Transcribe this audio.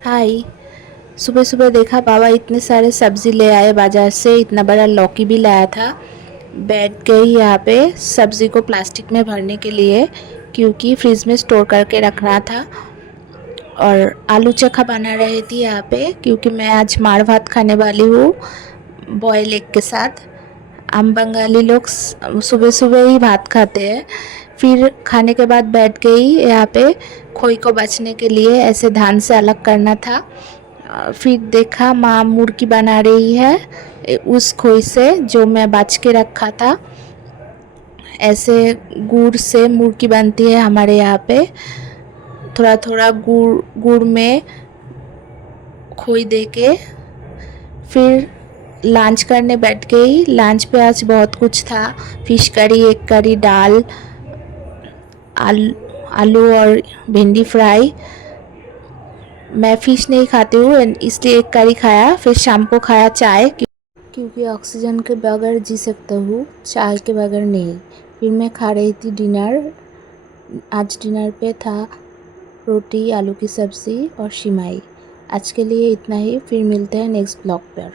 हाय। सुबह सुबह देखा बाबा इतने सारे सब्जी ले आए बाजार से, इतना बड़ा लौकी भी लाया था। बैठ गई यहाँ पे सब्जी को प्लास्टिक में भरने के लिए, क्योंकि फ्रिज में स्टोर करके रखना था। और आलू चखा बना रही थी यहाँ पे, क्योंकि मैं आज माड़ भात खाने वाली हूँ बॉयल एग के साथ। हम बंगाली लोग सुबह सुबह ही भात खाते हैं। फिर खाने के बाद बैठ गई यहाँ पे खोई को बचने के लिए, ऐसे धान से अलग करना था। फिर देखा माँ मुर्गी बना रही है उस खोई से जो मैं बाच के रखा था। ऐसे गुड़ से मुर्गी बनती है हमारे यहाँ पे। थोड़ा थोड़ा गुड़ गुड़ में खोई दे के फिर लंच करने बैठ गई। लंच पे आज बहुत कुछ था, फिश करी, एग करी, दाल, आलू आलू और भिंडी फ्राई। मैं फ़िश नहीं खाती हूँ इसलिए एक करी खाया। फिर शाम को खाया चाय, क्योंकि ऑक्सीजन के बगैर जी सकता हूँ, चाय के बगैर नहीं। फिर मैं खा रही थी डिनर। आज डिनर पे था रोटी, आलू की सब्ज़ी और शिमाई। आज के लिए इतना ही, फिर मिलते हैं नेक्स्ट ब्लॉग पर।